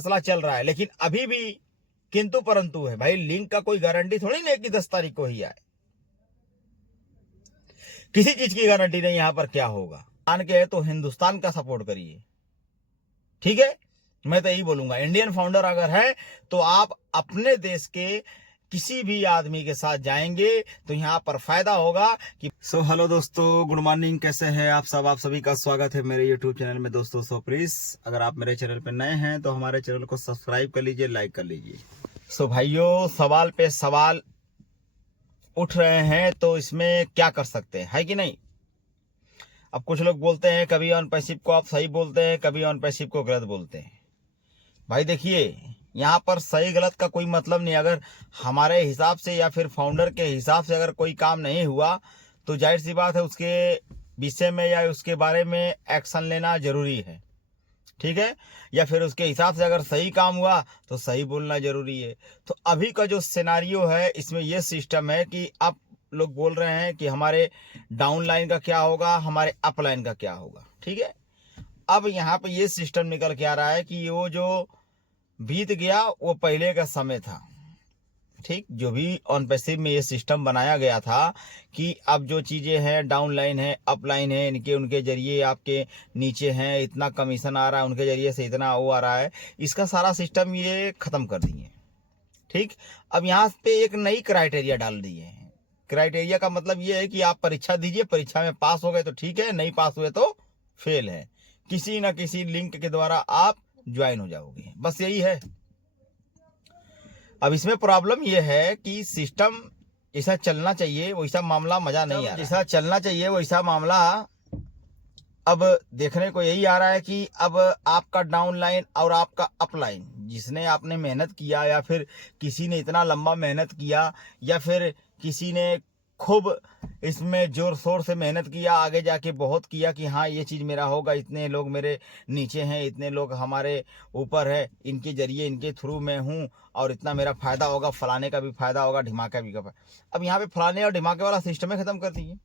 मसला चल रहा है, लेकिन अभी भी किंतु परंतु है भाई। लिंक का कोई गारंटी थोड़ी नहीं कि 10 तारीख को ही आए। किसी चीज की गारंटी नहीं यहां पर क्या होगा। मान के है तो हिंदुस्तान का सपोर्ट करिए, ठीक है। मैं तो यही बोलूंगा, इंडियन फाउंडर अगर है तो आप अपने देश के किसी भी आदमी के साथ जाएंगे तो यहाँ पर फायदा होगा कि हेलो दोस्तों, गुड मॉर्निंग, कैसे हैं आप सब। आप सभी का स्वागत है मेरे यूट्यूब चैनल में दोस्तों। प्लीज अगर आप मेरे चैनल पर नए हैं तो हमारे चैनल को सब्सक्राइब कर लीजिए, लाइक कर लीजिए। भाइयों, सवाल पे सवाल उठ रहे हैं तो इसमें क्या कर सकते हैं, है कि नहीं। अब कुछ लोग बोलते हैं कभी ऑन पैसिव को आप सही बोलते हैं, कभी ऑन पैसिव को गलत बोलते हैं। भाई देखिए, यहाँ पर सही गलत का कोई मतलब नहीं। अगर हमारे हिसाब से या फिर फाउंडर के हिसाब से अगर कोई काम नहीं हुआ तो जाहिर सी बात है उसके विषय में या उसके बारे में एक्शन लेना जरूरी है, ठीक है। या फिर उसके हिसाब से अगर सही काम हुआ तो सही बोलना जरूरी है। तो अभी का जो सिनारियो है इसमें यह सिस्टम है कि आप लोग बोल रहे हैं कि हमारे डाउन लाइन का क्या होगा, हमारे अप लाइन का क्या होगा, ठीक है। अब यहाँ पे ये सिस्टम निकल के आ रहा है कि वो जो बीत गया वो पहले का समय था, ठीक। जो भी ऑन पैसिव में ये सिस्टम बनाया गया था कि अब जो चीज़ें हैं डाउन लाइन है, अप लाइन है, इनके उनके जरिए आपके नीचे हैं इतना कमीशन आ रहा है, उनके जरिए से इतना वो आ रहा है, इसका सारा सिस्टम ये ख़त्म कर दिए, ठीक। अब यहाँ पे एक नई क्राइटेरिया डाल दिए हैं। क्राइटेरिया का मतलब ये है कि आप परीक्षा दीजिए, परीक्षा में पास हो गए तो ठीक है, नहीं पास हुए तो फेल है। किसी ना किसी लिंक के द्वारा आप ज्वाइन हो जाओगे, बस यही है। अब इसमें प्रॉब्लम यह है कि सिस्टम ऐसा चलना चाहिए वैसा मामला मजा नहीं आ रहा। जैसा चलना चाहिए वैसा मामला अब देखने को यही आ रहा है कि अब आपका डाउन लाइन और आपका अप लाइन, जिसने आपने मेहनत किया या फिर किसी ने इतना लंबा मेहनत किया या फिर किसी ने खूब इसमें जोर शोर से मेहनत किया, आगे जाके बहुत किया कि हाँ ये चीज़ मेरा होगा, इतने लोग मेरे नीचे हैं, इतने लोग हमारे ऊपर है, इनके जरिए इनके थ्रू मैं हूँ और इतना मेरा फ़ायदा होगा, फलाने का भी फ़ायदा होगा, ढिमाका भी का। अब यहाँ पे फलाने और ढिमाके वाला सिस्टम ही ख़त्म कर दिए।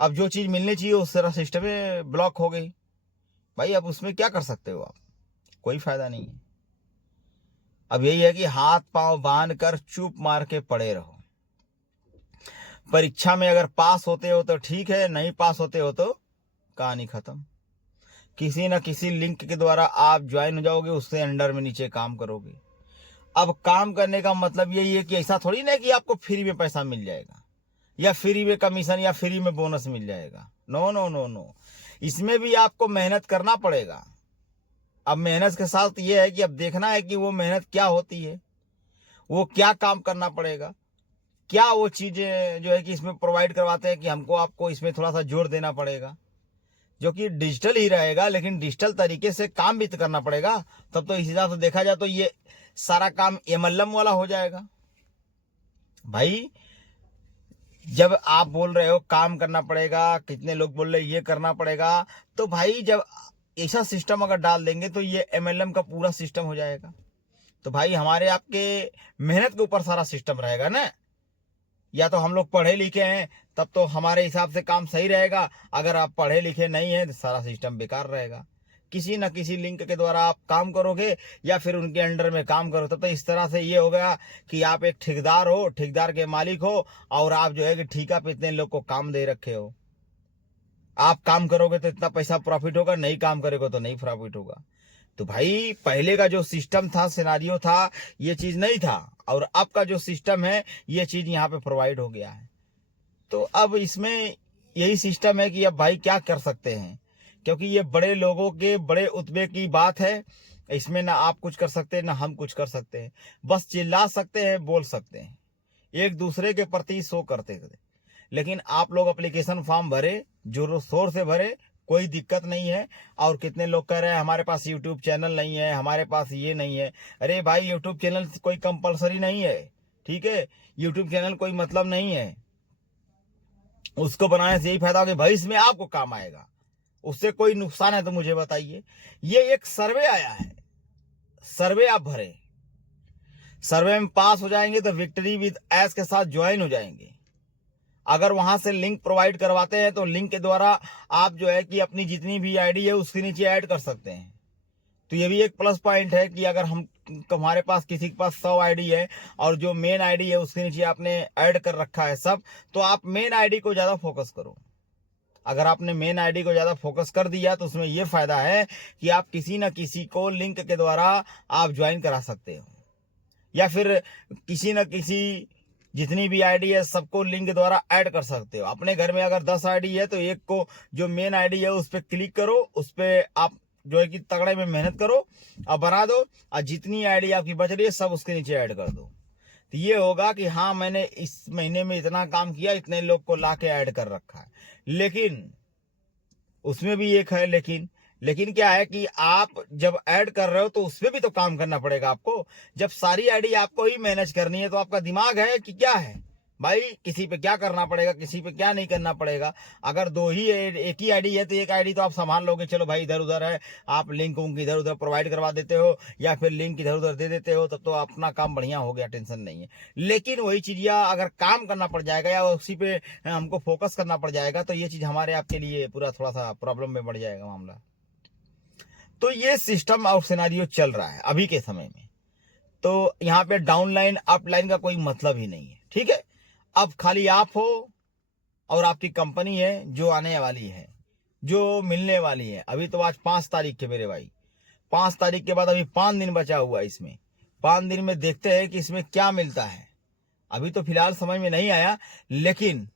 अब जो चीज़ मिलनी चाहिए उस तरह सिस्टम में ब्लॉक हो गई। भाई अब उसमें क्या कर सकते हो आप, कोई फ़ायदा नहीं है। अब यही है कि हाथ पांव बांध कर चुप मार के पड़े रहो। परीक्षा में अगर पास होते हो तो ठीक है, नहीं पास होते हो तो कहानी खत्म। किसी न किसी लिंक के द्वारा आप ज्वाइन हो जाओगे, उससे अंडर में नीचे काम करोगे। अब काम करने का मतलब यही है कि ऐसा थोड़ी ना कि आपको फ्री में पैसा मिल जाएगा या फ्री में कमीशन या फ्री में बोनस मिल जाएगा। नो नो नो नो, इसमें भी आपको मेहनत करना पड़ेगा। अब मेहनत के साथ ये है कि अब देखना है कि वो मेहनत क्या होती है, वो क्या काम करना पड़ेगा, क्या वो चीज़ें जो है कि इसमें प्रोवाइड करवाते हैं कि हमको आपको इसमें थोड़ा सा जोर देना पड़ेगा, जो कि डिजिटल ही रहेगा लेकिन डिजिटल तरीके से काम भी तो करना पड़ेगा। तब तो इस हिसाब से देखा जाए तो ये सारा काम एमएलएम वाला हो जाएगा। भाई जब आप बोल रहे हो काम करना पड़ेगा, कितने लोग बोल रहे ये करना पड़ेगा, तो भाई जब ऐसा सिस्टम अगर डाल देंगे तो ये एमएलएम का पूरा सिस्टम हो जाएगा। तो भाई हमारे आपके मेहनत के ऊपर सारा सिस्टम रहेगा ना। या तो हम लोग पढ़े लिखे हैं तब तो हमारे हिसाब से काम सही रहेगा, अगर आप पढ़े लिखे नहीं हैं तो सारा सिस्टम बेकार रहेगा। किसी न किसी लिंक के द्वारा आप काम करोगे या फिर उनके अंडर में काम करो, तब तो इस तरह से ये हो गया कि आप एक ठेकेदार हो, ठेकेदार के मालिक हो और आप जो है कि ठेका पे इतने लोग को काम दे रखे हो। आप काम करोगे तो इतना पैसा प्रॉफिट होगा, नहीं काम करोगे तो नहीं प्रॉफिट होगा। तो भाई पहले का जो सिस्टम था, सिनारियो था, ये चीज़ नहीं था और अब का जो सिस्टम है ये चीज़ यहाँ पे प्रोवाइड हो गया है। तो अब इसमें यही सिस्टम है कि अब भाई क्या कर सकते हैं, क्योंकि ये बड़े लोगों के बड़े उतबे की बात है। इसमें ना आप कुछ कर सकते हैं ना हम कुछ कर सकते हैं, बस चिल्ला सकते हैं, बोल सकते हैं, एक दूसरे के प्रति शो करते थे। लेकिन आप लोग एप्लीकेशन फॉर्म भरे, जोरों शोर से भरे, कोई दिक्कत नहीं है। और कितने लोग कह रहे हैं हमारे पास यूट्यूब चैनल नहीं है, हमारे पास ये नहीं है। अरे भाई यूट्यूब चैनल कोई कंपलसरी नहीं है, ठीक है। यूट्यूब चैनल कोई मतलब नहीं है, उसको बनाने से यही फायदा होगा भाई इसमें आपको काम आएगा, उससे कोई नुकसान है तो मुझे बताइए। ये एक सर्वे आया है, सर्वे आप भरे, सर्वे में पास हो जाएंगे तो विक्ट्री विद एस के साथ ज्वाइन हो जाएंगे। अगर वहां से लिंक प्रोवाइड करवाते हैं तो लिंक के द्वारा आप जो है कि अपनी जितनी भी आईडी है उसके नीचे ऐड कर सकते हैं। तो ये भी एक प्लस पॉइंट है कि अगर हम हमारे पास किसी के पास 100 आईडी है और जो मेन आईडी है उसके नीचे आपने ऐड कर रखा है सब, तो आप मेन आईडी को ज़्यादा फोकस करो। अगर आपने मेन आईडी को ज़्यादा फोकस कर दिया तो उसमें ये फ़ायदा है कि आप किसी न किसी को लिंक के द्वारा आप ज्वाइन करा सकते हो, या फिर किसी न किसी जितनी भी आईडी है सबको लिंक के द्वारा ऐड कर सकते हो। अपने घर में अगर 10 आईडी है तो एक को जो मेन आईडी है उस पर क्लिक करो, उस पर आप जो है कि तगड़े में मेहनत करो और बना दो, और जितनी आईडी आपकी बच रही है सब उसके नीचे ऐड कर दो। तो ये होगा कि हाँ मैंने इस महीने में इतना काम किया, इतने लोग को ला के ऐड कर रखा है। लेकिन उसमें भी एक है लेकिन क्या है कि आप जब ऐड कर रहे हो तो उसमें भी तो काम करना पड़ेगा आपको। जब सारी आईडी आपको ही मैनेज करनी है तो आपका दिमाग है कि क्या है भाई, किसी पे क्या करना पड़ेगा, किसी पे क्या नहीं करना पड़ेगा। अगर एक ही आईडी है तो एक आईडी तो आप संभाल लोगे, चलो भाई इधर उधर है, आप लिंक उंक इधर उधर प्रोवाइड करवा देते हो या फिर लिंक इधर उधर दे देते हो, तब तो अपना काम बढ़िया हो गया, टेंशन नहीं है। लेकिन वही चीज़ या अगर काम करना पड़ जाएगा या उसी पे हमको फोकस करना पड़ जाएगा तो ये चीज़ हमारे आपके लिए पूरा थोड़ा सा प्रॉब्लम में बढ़ जाएगा मामला। तो ये सिस्टम और सिनेरियो चल रहा है अभी के समय में। तो यहाँ पे डाउनलाइन अपलाइन का कोई मतलब ही नहीं है, ठीक है। अब खाली आप हो और आपकी कंपनी है जो आने वाली है, जो मिलने वाली है। अभी तो आज 5 तारीख है मेरे भाई, 5 तारीख के बाद अभी 5 दिन बचा हुआ है। इसमें 5 दिन में देखते हैं कि इसमें क्या मिलता है। अभी तो फिलहाल समझ में नहीं आया, लेकिन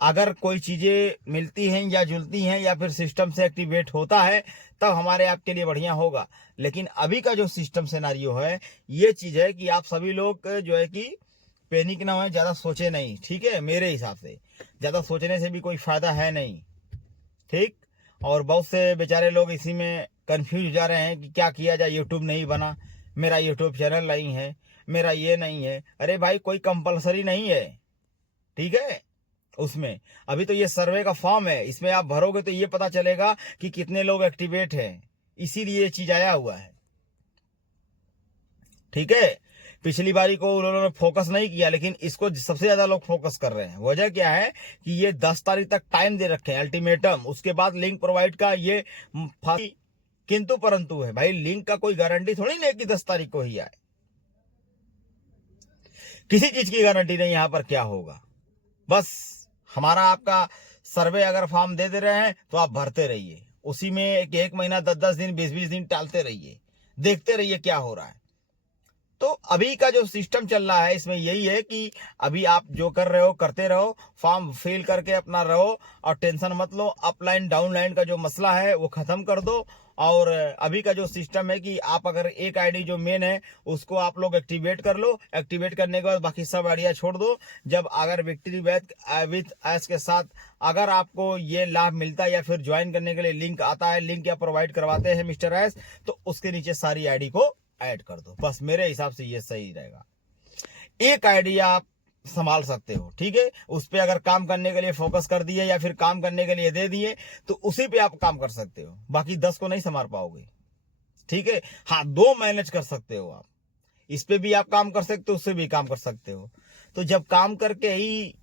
अगर कोई चीज़ें मिलती हैं या जुलती हैं या फिर सिस्टम से एक्टिवेट होता है तब हमारे आपके लिए बढ़िया होगा। लेकिन अभी का जो सिस्टम सिनेरियो है ये चीज़ है कि आप सभी लोग जो है कि पैनिक ना हो, ज़्यादा सोचे नहीं, ठीक है। मेरे हिसाब से ज़्यादा सोचने से भी कोई फ़ायदा है नहीं, ठीक। और बहुत से बेचारे लोग इसी में कंफ्यूज हो जा रहे हैं कि क्या किया जाए, यूट्यूब नहीं बना, मेरा यूट्यूब चैनल नहीं है, मेरा ये नहीं है। अरे भाई कोई कंपलसरी नहीं है, ठीक है। उसमें अभी तो ये सर्वे का फॉर्म है, इसमें आप भरोगे तो ये पता चलेगा कि कितने लोग एक्टिवेट हैं, इसीलिए ये चीज आया हुआ है, ठीक है। पिछली बारी को उन्होंने फोकस नहीं किया, लेकिन इसको सबसे ज्यादा लोग फोकस कर रहे हैं। वजह क्या है कि ये 10 तारीख तक टाइम दे रखे हैं अल्टीमेटम, उसके बाद लिंक प्रोवाइड का ये किंतु परंतु है भाई। लिंक का कोई गारंटी थोड़ी नहीं कि 10 तारीख को ही आए, किसी चीज की गारंटी नहीं यहां पर क्या होगा। बस हमारा आपका सर्वे अगर फॉर्म दे रहे हैं तो आप भरते रहिए, उसी में एक महीना 10-10 दिन 20-20 दिन टालते रहिए, देखते रहिए क्या हो रहा है। तो अभी का जो सिस्टम चल रहा है इसमें यही है कि अभी आप जो कर रहे हो करते रहो, फॉर्म फिल करके अपना रहो और टेंशन मत लो। अपलाइन डाउनलाइन का जो मसला है वो खत्म कर दो। और अभी का जो सिस्टम है कि आप अगर एक आईडी जो मेन है उसको आप लोग एक्टिवेट कर लो, एक्टिवेट करने के बाद बाकी सब आइडिया छोड़ दो। जब अगर विक्ट्री विथ एस के साथ अगर आपको ये लाभ मिलता है या फिर ज्वाइन करने के लिए लिंक आता है, लिंक या प्रोवाइड करवाते हैं मिस्टर एस, तो उसके नीचे सारी आईडी को ऐड कर दो। बस मेरे हिसाब से ये सही रहेगा। एक आईडी आप संभाल सकते हो, ठीक है। उस पर अगर काम करने के लिए फोकस कर दिए या फिर काम करने के लिए दे दिए तो उसी पे आप काम कर सकते हो, बाकी 10 को नहीं संभाल पाओगे, ठीक है। हाँ 2 मैनेज कर सकते हो आप, इस पे भी आप काम कर सकते हो, उससे भी काम कर सकते हो। तो जब काम करके ही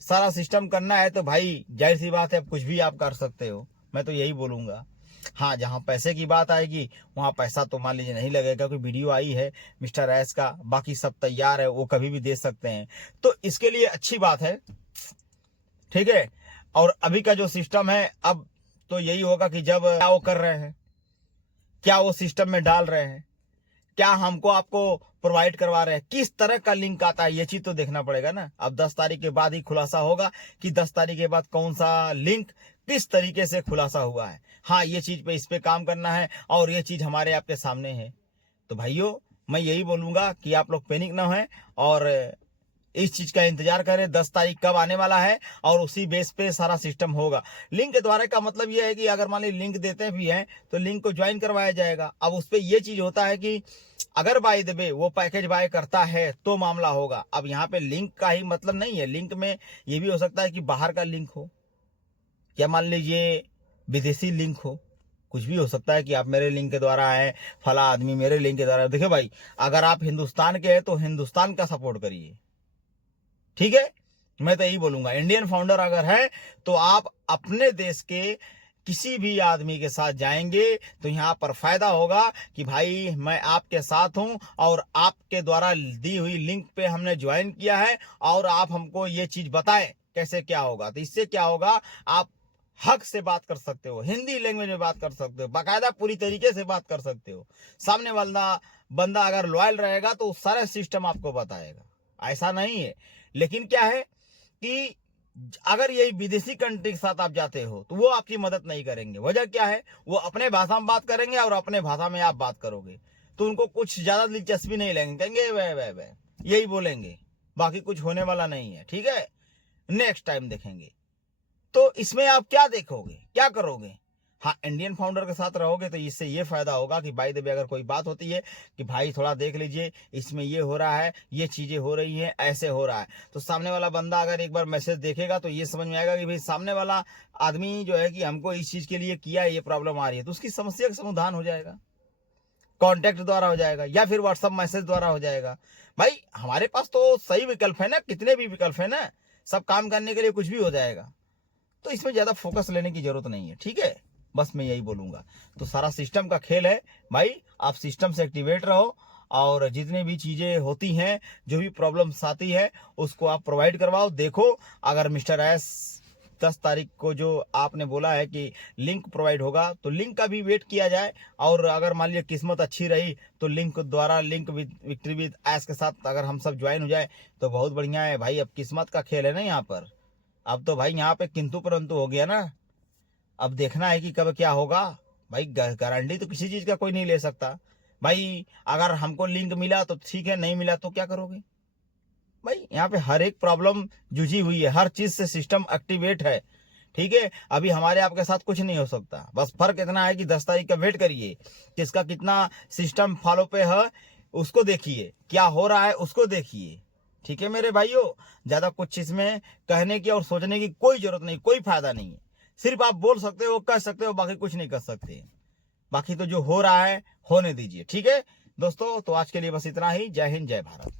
सारा सिस्टम करना है तो भाई जाहिर सी बात है कुछ भी आप कर सकते हो, मैं तो यही बोलूंगा। हाँ जहाँ पैसे की बात आएगी वहाँ पैसा तो मान लीजिए नहीं लगेगा, क्योंकि वीडियो आई है मिस्टर एस का, बाकी सब तैयार है, वो कभी भी दे सकते हैं, तो इसके लिए अच्छी बात है, ठीक है। और अभी का जो सिस्टम है अब तो यही होगा कि जब क्या वो कर रहे हैं, क्या वो सिस्टम में डाल रहे हैं, क्या हमको आपको प्रोवाइड करवा रहे हैं, किस तरह का लिंक आता है, ये चीज तो देखना पड़ेगा ना। अब 10 तारीख के बाद ही खुलासा होगा कि 10 तारीख के बाद कौन सा लिंक किस तरीके से खुलासा हुआ है। हाँ ये चीज पे इस पे काम करना है और ये चीज हमारे आपके सामने है। तो भाइयों मैं यही बोलूंगा कि आप लोग पैनिक ना हों और इस चीज का इंतजार करें 10 तारीख कब आने वाला है, और उसी बेस पे सारा सिस्टम होगा। लिंक के द्वारा का मतलब ये है कि अगर मान ली लिंक देते भी हैं तो लिंक को ज्वाइन करवाया जाएगा। अब उस पर यह चीज होता है कि अगर बाय द वे वो पैकेज बाय करता है तो मामला होगा। अब यहाँ पे लिंक का ही मतलब नहीं है, लिंक में ये भी हो सकता है कि बाहर का लिंक हो, या मान लीजिए विदेशी लिंक हो, कुछ भी हो सकता है कि आप मेरे लिंक के द्वारा आए, फला आदमी मेरे लिंक के द्वारा। देखिए भाई अगर आप हिंदुस्तान के हैं तो हिंदुस्तान का सपोर्ट करिए, ठीक है। मैं तो यही बोलूंगा इंडियन फाउंडर अगर है तो आप अपने देश के किसी भी आदमी के साथ जाएंगे तो यहाँ पर फायदा होगा कि भाई मैं आपके साथ हूँ और आपके द्वारा दी हुई लिंक पे हमने ज्वाइन किया है और आप हमको ये चीज बताएं कैसे क्या होगा। तो इससे क्या होगा, आप हक से बात कर सकते हो, हिंदी लैंग्वेज में बात कर सकते हो, बाकायदा पूरी तरीके से बात कर सकते हो। सामने वाला बंदा अगर लॉयल रहेगा तो सारा सिस्टम आपको बताएगा, ऐसा नहीं है। लेकिन क्या है कि अगर यही विदेशी कंट्री के साथ आप जाते हो तो वो आपकी मदद नहीं करेंगे। वजह क्या है, वो अपने भाषा में बात करेंगे और अपने भाषा में आप बात करोगे तो उनको कुछ ज्यादा दिलचस्पी नहीं लेंगे, कहेंगे वह यही बोलेंगे, बाकी कुछ होने वाला नहीं है। ठीक है, नेक्स्ट टाइम देखेंगे। तो इसमें आप क्या देखोगे, क्या करोगे? हाँ, इंडियन फाउंडर के साथ रहोगे तो इससे ये फायदा होगा कि भाई देवी अगर कोई बात होती है कि भाई थोड़ा देख लीजिए, इसमें ये हो रहा है, ये चीजें हो रही हैं, ऐसे हो रहा है, तो सामने वाला बंदा अगर एक बार मैसेज देखेगा तो ये समझ में आएगा कि भाई सामने वाला आदमी जो है कि हमको इस चीज के लिए किया है, ये प्रॉब्लम आ रही है, तो उसकी समस्या का समाधान हो जाएगा, कॉन्टेक्ट द्वारा हो जाएगा या फिर व्हाट्सअप मैसेज द्वारा हो जाएगा। भाई हमारे पास तो सही विकल्प है ना, कितने भी विकल्प है ना, सब काम करने के लिए कुछ भी हो जाएगा। तो इसमें ज्यादा फोकस लेने की जरूरत नहीं है। ठीक है, बस मैं यही बोलूंगा। तो सारा सिस्टम का खेल है भाई, आप सिस्टम से एक्टिवेट रहो और जितनी भी चीजें होती हैं, जो भी प्रॉब्लम्स आती है उसको आप प्रोवाइड करवाओ। देखो अगर मिस्टर एस 10 तारीख को जो आपने बोला है कि लिंक प्रोवाइड होगा तो लिंक का भी वेट किया जाए, और अगर मान लीजिए किस्मत अच्छी रही तो लिंक द्वारा लिंक विक्ट्री विद एस के साथ अगर हम सब ज्वाइन हो जाए तो बहुत बढ़िया है भाई। अब किस्मत का खेल है ना यहाँ पर, अब तो भाई यहाँ पे किंतु परंतु हो गया ना, अब देखना है कि कब क्या होगा। भाई गारंटी तो किसी चीज का कोई नहीं ले सकता भाई। अगर हमको लिंक मिला तो ठीक है, नहीं मिला तो क्या करोगे भाई? यहाँ पे हर एक प्रॉब्लम जुझी हुई है, हर चीज से सिस्टम एक्टिवेट है। ठीक है, अभी हमारे आपके साथ कुछ नहीं हो सकता, बस फर्क इतना है कि 10 तारीख का वेट करिए, किसका कितना सिस्टम फॉलो पे है उसको देखिए, क्या हो रहा है उसको देखिए। ठीक है मेरे भाइयों, ज्यादा कुछ इसमें कहने की और सोचने की कोई जरूरत नहीं, कोई फायदा नहीं है। सिर्फ आप बोल सकते हो, कह सकते हो, बाकी कुछ नहीं कर सकते। बाकी तो जो हो रहा है होने दीजिए। ठीक है दोस्तों, तो आज के लिए बस इतना ही। जय हिंद, जय भारत।